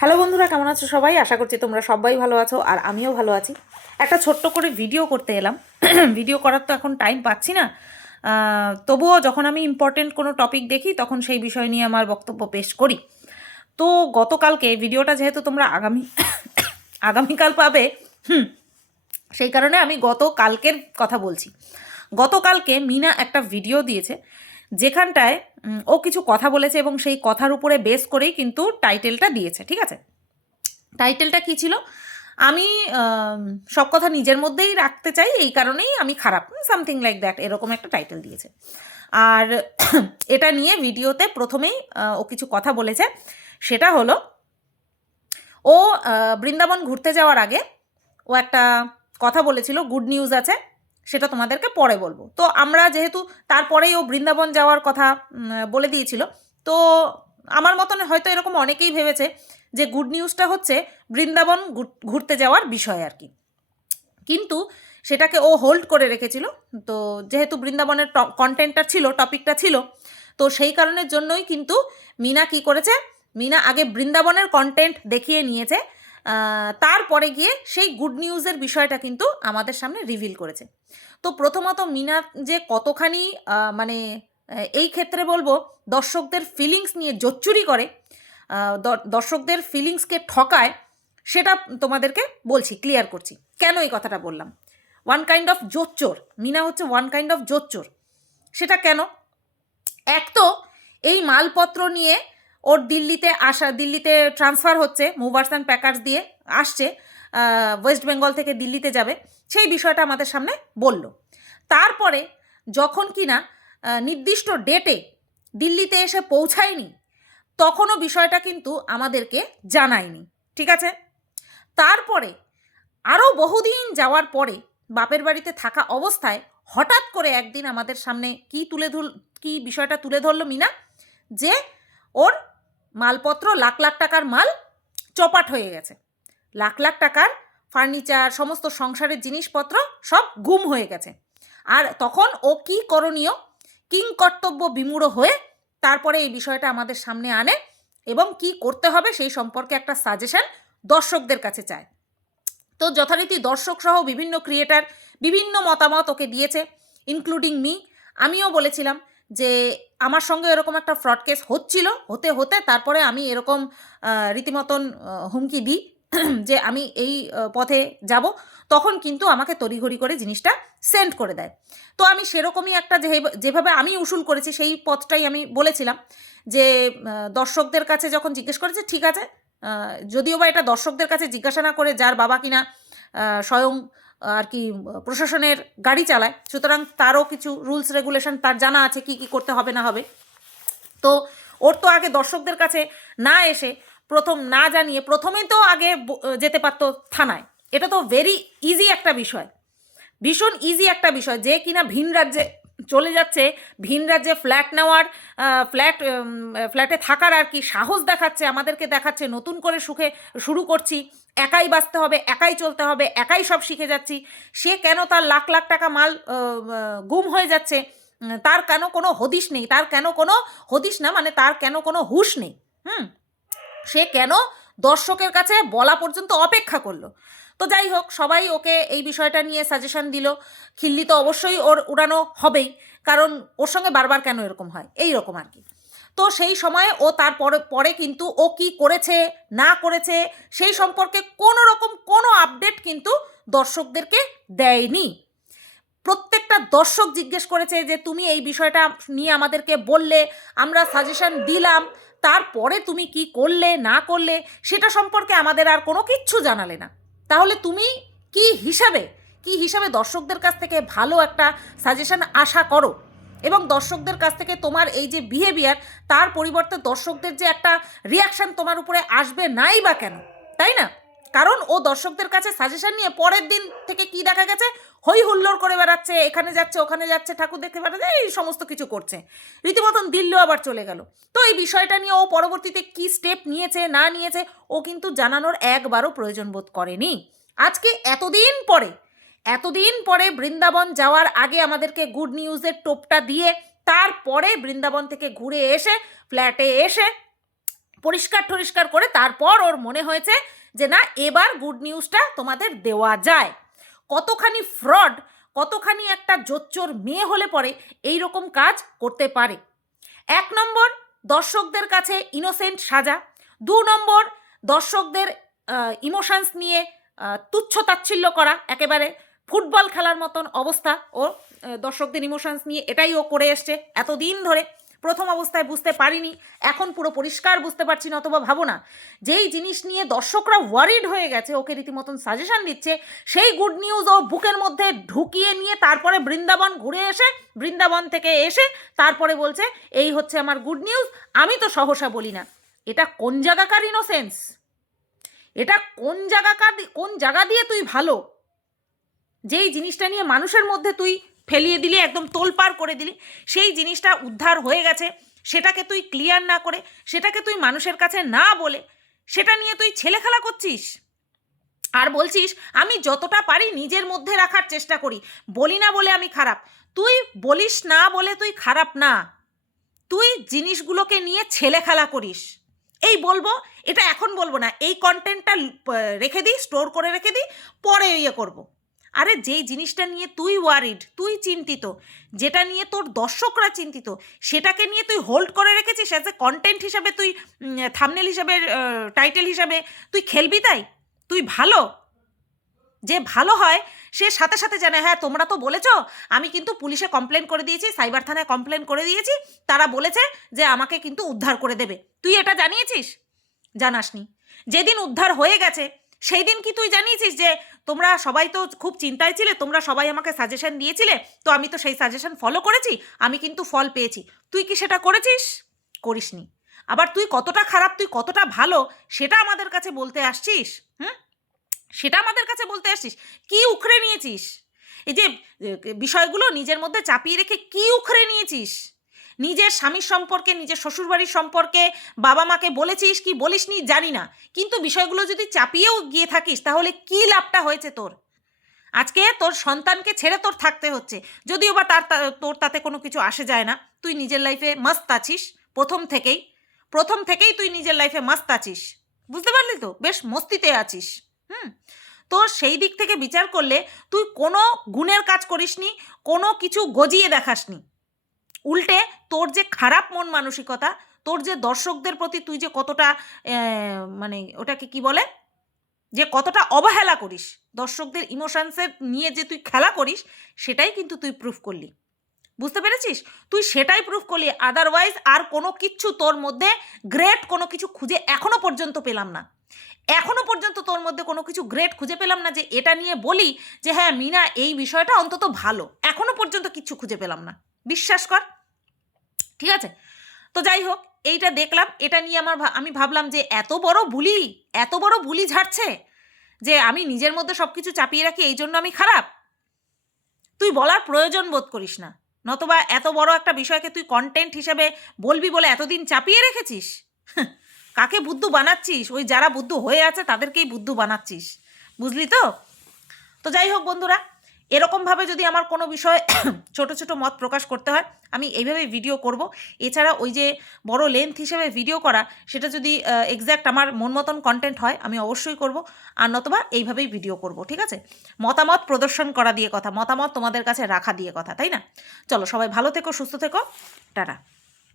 Hello বন্ধুরা, কেমন আছো সবাই? আশা করছি তোমরা সবাই ভালো আছো আর আমিও ভালো আছি। একটা ছোট্ট করে ভিডিও করতে এলাম। ভিডিও করার তো এখন টাইম পাচ্ছি না। তবুও যখন আমি ইম্পর্টেন্ট কোনো টপিক দেখি, তখন সেই বিষয় নিয়ে আমার বক্তব্য পেশ করি। তো গতকালকে ভিডিওটা যেহেতু তোমরা আগামী, আগামীকাল পাবে, হুম, সেই কারণে আমি গত কালকের কথা বলছি। গতকালকে মিনা একটা ভিডিও দিয়েছে। যেখানটায় ও কিছু কথা বলেছে এবং সেই কথার উপরে বেস করেই কিন্তু টাইটেলটা দিয়েছে, ঠিক আছে? টাইটেলটা কি ছিল? আমি সব কথা নিজের মধ্যেই রাখতে চাই, এই কারণেই আমি খারাপ সামথিং লাইক দ্যাট এরকম একটা টাইটেল দিয়েছে। আর এটা নিয়ে ভিডিওতে প্রথমেই ও কিছু কথা বলেছে, সেটা হলো, ও বৃন্দাবন ঘুরতে যাওয়ার আগে, ও একটা কথা বলেছিল গুড নিউজ আছে সেটা তোমাদেরকে পরে বলব। তো আমরা যেহেতু তারপরেই ও বৃন্দাবন যাওয়ার কথা বলে দিয়েছিল, তো আমার মতন হয়তো এরকম অনেকেই ভেবেছে যে গুড নিউজটা হচ্ছে বৃন্দাবন ঘুরতে যাওয়ার বিষয় আর কি। কিন্তু সেটাকে ও হোল্ড করে রেখেছিল, তো যেহেতু বৃন্দাবনের কন্টেন্টটা ছিল টপিকটা ছিল, তো সেই কারণের জন্যই কিন্তু মিনা কি করেছে, মিনা আগে বৃন্দাবনের কন্টেন্ট দেখিয়ে নিয়েছে তারপরে গিয়ে সেই গুড নিউজের বিষয়টা কিন্তু আমাদের সামনে রিভিল করেছে। তো প্রথমত মিনা যে কতখানি মানে এই ক্ষেত্রে বলব, দর্শকদের ফিলিংস নিয়ে জোচ্চুরি করে দর্শকদের ফিলিংসকে ঠকায়, সেটা তোমাদেরকে বলছি ক্লিয়ার করছি। কেন এই কথাটা বললাম? ওয়ান কাইন্ড অফ জোচ্চোর, মিনা হচ্ছে ওয়ান কাইন্ড অফ জোচ্চোর। সেটা কেন? এক তো এই মালপত্র নিয়ে ওর দিল্লিতে আসা, দিল্লিতে ট্রান্সফার হচ্ছে মুভার্স অ্যান্ড প্যাকার্স দিয়ে আসছে ওয়েস্ট বেঙ্গল থেকে দিল্লিতে যাবে, সেই বিষয়টা আমাদের সামনে বলল। তারপরে যখন কিনা নির্দিষ্ট ডেটে দিল্লিতে এসে পৌঁছায়নি, তখনও বিষয়টা কিন্তু আমাদেরকে জানায়নি, ঠিক আছে? তারপরে আরও বহুদিন যাওয়ার পরে বাপের বাড়িতে থাকা অবস্থায় হঠাৎ করে একদিন আমাদের সামনে কি তুলে ধর কি বিষয়টা তুলে ধরলো মিনা? যে ওর মালপত্র লাখ লাখ টাকার মাল চপাট হয়ে গেছে। লাখ লাখ টাকার ফার্নিচার, সমস্ত সংসারের জিনিসপত্র সব গুম হয়ে গেছে। আর তখন ও কি করণীয়? কিং কর্তব্য বিমূঢ় হয়ে তারপরে এই বিষয়টা আমাদের সামনে আনে এবং কি করতে হবে সেই সম্পর্কে একটা সাজেশন দর্শকদের কাছে চায়। তো যথারীতি দর্শক সহ বিভিন্ন ক্রিয়েটার বিভিন্ন মতামত ওকে দিয়েছে ইনক্লুডিং মি আমিও বলেছিলাম যে আমার সঙ্গে এরকম একটা ফ্রড কেস হচ্ছিল, হতে হতে তারপরে আমি এরকম রীতিমতন হুমকি দিই যে আমি এই পথে যাব। তখন কিন্তু আমাকে তড়িঘড়ি করে জিনিসটা সেন্ড করে দেয়। তো আমি সেরকমই একটা যেভাবে আমি উসুল করেছি সেই পথটাই আমি বলেছিলাম যে দর্শকদের কাছে যখন জিজ্ঞেস করেছে ঠিক আছে যদিও বা এটা দর্শকদের কাছে জিজ্ঞাসা না করে যার বাবা কিনা স্বয়ং আর কি প্রশাসনের গাড়ি চালায়। সুতরাং তারও কিছু রুলস রেগুলেশন তার জানা আছে কি কি করতে হবে, না হবে। তো ওর তো আগে দর্শকদের কাছে না এসে প্রথম না জানিয়ে প্রথমে তো আগে যেতে পারতো থানায়। এটা তো ভেরি ইজি একটা বিষয়। ভীষণ ইজি একটা বিষয় যে কিনা ভিন রাজ্যে চলে যাচ্ছে, ভিন রাজ্যে ফ্ল্যাট নেওয়ার ফ্ল্যাট ফ্ল্যাটে থাকার আর কি সাহস দেখাচ্ছে, আমাদেরকে দেখাচ্ছে, নতুন করে সুখে শুরু করছি। একাই বাঁচতে হবে, একাই চলতে হবে, একাই সব শিখে যাচ্ছি। সে কেন তার লাখ লাখ টাকা মাল গুম হয়ে যাচ্ছে? তার কেন কোনো হদিশ নেই? তার কেন কোনো হদিশ না? মানে তার কেন কোনো হুঁশ নেই? হুম? সে কেন দর্শকের কাছে বলা পর্যন্ত অপেক্ষা করল? তো যাই হোক, সবাই ওকে এই বিষয়টা নিয়ে সাজেশন দিল। খিল্লি তো অবশ্যই ওর উড়ানো হবেই, কারণ ওর সঙ্গে বারবার কেন এরকম হয়? এই রকম আর কি। তো সেই সময়ে ও তারপরে পরে কিন্তু ও কি করেছে, না করেছে, সেই সম্পর্কে কোনো রকম কোনো আপডেট কিন্তু দর্শকদেরকে দেয়নি। প্রত্যেকটা দর্শক জিজ্ঞেস করেছে যে, তুমি এই বিষয়টা নিয়ে আমাদেরকে বললে, আমরা সাজেশন দিলাম, তারপরে তুমি কি করলে, না করলে, সেটা সম্পর্কে আমাদের আর কোনো কিচ্ছু জানালে না। তাহলে তুমি কি হিসাবে কি হিসাবে দর্শকদের কাছ থেকে ভালো একটা সাজেশন আশা করো? এবং দর্শকদের কাছ থেকে তোমার এই যে বিহেভিয়ার তার পরিবর্তে দর্শকদের যে একটা রিয়াকশন তোমার উপরে আসবে নাই বা কেন? তাই না? কারণ ও দর্শকদের কাছে সাজেশন নিয়ে পরের দিন থেকে কি দেখা গেছে? হই হুল্লোড় করে বেড়াচ্ছে, এখানে যাচ্ছে, ওখানে যাচ্ছে, ঠাকুর দেখতে বেড়াচ্ছে, এই সমস্ত কিছু করছে। রীতিমতন দিল্লিও আবার চলে গেল। তো এই বিষয়টা নিয়ে ও পরবর্তীতে কি স্টেপ নিয়েছে, না নিয়েছে, ও কিন্তু জানানোর একবারও প্রয়োজন বোধ করেনি। আজকে এতদিন পরে এতদিন পরে বৃন্দাবন যাওয়ার আগে আমাদেরকে গুড নিউজের টোপটা দিয়ে তারপরে বৃন্দাবন থেকে ঘুরে এসে ফ্ল্যাটে এসে পরিষ্কার টরিষ্কার করে তারপর ওর মনে হয়েছে যে না, এবার গুড নিউজটা তোমাদের দেওয়া যায়। কতখানি ফ্রড কতখানি একটা জোচ্চোর মেয়ে হলে পরে এই রকম কাজ করতে পারে। এক নম্বর, দর্শকদের কাছে ইনোসেন্ট সাজা। দু নম্বর, দর্শকদের ইমোশনস নিয়ে তুচ্ছ তাচ্ছিল্য করা একেবারে। ফুটবল খেলার মতন অবস্থা ও দর্শকদের ইমোশনস নিয়ে এটাই ও করে এসছে। এতদিন ধরে প্রথম অবস্থায় বুঝতে পারিনি, এখন পুরো পরিষ্কার বুঝতে পারছি না, অথবা ভাবো না। যেই জিনিস নিয়ে দর্শকরা ওয়ারিড হয়ে গেছে, ওকে রীতিমতন সাজেশন দিচ্ছে, সেই গুড নিউজ ও বুকের মধ্যে ঢুকিয়ে নিয়ে তারপরে বৃন্দাবন ঘুরে এসে, বৃন্দাবন থেকে এসে তারপরে বলছে, এই হচ্ছে আমার গুড নিউজ আমি তো সহসা বলি না। এটা কোন জায়গাকার ইনোসেন্স এটা কোন জায়গাকার কোন জায়গা দিয়ে তুই ভালো? যেই জিনিসটা নিয়ে মানুষের মধ্যে তুই ফেলিয়ে দিলি, একদম তোলপাড় করে দিলি, সেই জিনিসটা উদ্ধার হয়ে গেছে। সেটাকে তুই ক্লিয়ার না করে, সেটাকে তুই মানুষের কাছে না বলে, সেটা নিয়ে তুই ছেলে খেলা করছিস। আর বলছিস, আমি যতটা পারি নিজের মধ্যে রাখার চেষ্টা করি। বলি না বলে আমি খারাপ। তুই বলিস না বলে তুই খারাপ না। তুই জিনিসগুলোকে নিয়ে ছেলে খেলা করিস। এই বলব, এটা এখন বলব না, এই কন্টেন্টটা রেখে দিই স্টোর করে রেখে দিই, পরে ইয়ে করব। আরে যেই জিনিসটা নিয়ে তুই ওয়ারিড তুই চিন্তিত, যেটা নিয়ে তোর দর্শকরা চিন্তিত, সেটাকে নিয়ে তুই হোল্ড করে রেখেছিস অ্যাজ এ কন্টেন্ট হিসাবে তুই থামনেল হিসাবে টাইটেল হিসাবে তুই খেলবি তাই? তুই ভালো? যে ভালো হয়, সে সাথে সাথে জানে হ্যাঁ তোমরা তো বলেছ, আমি কিন্তু পুলিশে কমপ্লেন করে দিয়েছি সাইবার থানায় কমপ্লেন করে দিয়েছি, তারা বলেছে যে আমাকে কিন্তু উদ্ধার করে দেবে। তুই এটা জানিয়েছিস? জানাসনি। যেদিন উদ্ধার হয়ে গেছে সেই দিন কি তুই জানিয়েছিস যে তোমরা সবাই তো খুব চিন্তায় ছিলে, তোমরা সবাই আমাকে সাজেশন দিয়েছিলে? তো আমি তো সেই সাজেশন ফলো করেছি, আমি কিন্তু ফল পেয়েছি। তুই কি সেটা করেছিস? করিসনি। আবার তুই কতটা খারাপ, তুই কতটা ভালো, সেটা আমাদের কাছে বলতে আসছিস? হুম? সেটা আমাদের কাছে বলতে আসছিস? কি উখড়ে নিয়েছিস? এই যে বিষয়গুলো নিজের মধ্যে চাপিয়ে রেখে কি উখড়ে নিয়েছিস? নিজের স্বামীর সম্পর্কে, নিজের শ্বশুরবাড়ির সম্পর্কে বাবা মাকে বলেছিস কি, বলিসনি, জানি না। কিন্তু বিষয়গুলো যদি চাপিয়েও গিয়ে থাকিস, তাহলে কি লাভটা হয়েছে তোর? আজকে তোর সন্তানকে ছেড়ে তোর থাকতে হচ্ছে। যদিও বা তার তোর তাতে কোনো কিছু আসে যায় না। তুই নিজের লাইফে মাস্ত আছিস, প্রথম থেকেই। প্রথম থেকেই তুই নিজের লাইফে মাস্ত আছিস। বুঝতে পারলি তো? বেশ মস্তিতে আছিস। হুম? তো সেই দিক থেকে বিচার করলে তুই কোনো গুণের কাজ করিসনি, কোনো কিছু গজিয়ে দেখাসনি। উল্টে তোর যে খারাপ মন মানসিকতা, তোর যে দর্শকদের প্রতি তুই যে কতটা মানে ওটাকে কি বলে? যে কতটা অবহেলা করিস, দর্শকদের ইমোশনসের নিয়ে যে তুই খেলা করিস, সেটাই কিন্তু তুই প্রুফ করলি। বুঝতে পেরেছিস? তুই সেটাই প্রুফ করলি আদারওয়াইজ আর কোনো কিচ্ছু তোর মধ্যে গ্রেট কোনো কিছু খুঁজে এখনও পর্যন্ত পেলাম না। এখনও পর্যন্ত তোর মধ্যে কোনো কিছু গ্রেট খুঁজে পেলাম না যে এটা নিয়ে বলি যে হ্যাঁ মিনা এই বিষয়টা অন্তত ভালো। এখনও পর্যন্ত কিচ্ছু খুঁজে পেলাম না। বিশ্বাস কর। ঠিক আছে? তো যাই হোক, এইটা দেখলাম, এটা নিয়ে আমার আমি ভাবলাম যে এত বড় বুলি, এত বড় বুলি ঝাড়ছে যে আমি নিজের মধ্যে সব কিছু চাপিয়ে রাখি, এই জন্য আমি খারাপ। তুই বলার প্রয়োজন বোধ করিস না। নতবা এত বড় একটা বিষয়কে তুই কন্টেন্ট হিসেবে বলবি বলে এতদিন চাপিয়ে রেখেছিস? কাকে বুদ্ধু বানাচ্ছিস? ওই যারা বুদ্ধু হয়ে আছে তাদেরকেই বুদ্ধু বানাচ্ছিস। বুঝলি তো? তো যাই হোক বন্ধুরা এরকমভাবে যদি আমার কোনো বিষয়ে ছোট ছোট মত প্রকাশ করতে হয়, আমি এইভাবে ভিডিও করব। এছাড়া ওই যে বড় লেন্থ হিসেবে ভিডিও করা, সেটা যদি এক্স্যাক্ট আমার মন মতন কন্টেন্ট হয়, আমি অবশ্যই করব। আর নতবা এইভাবেই ভিডিও করব, ঠিক আছে? মতামত প্রদর্শন করা দিয়ে কথা, মতামত তোমাদের কাছে রাখা দিয়ে কথা, তাই না? চলো সবাই ভালো থেকো, সুস্থ থেকো। টাটা।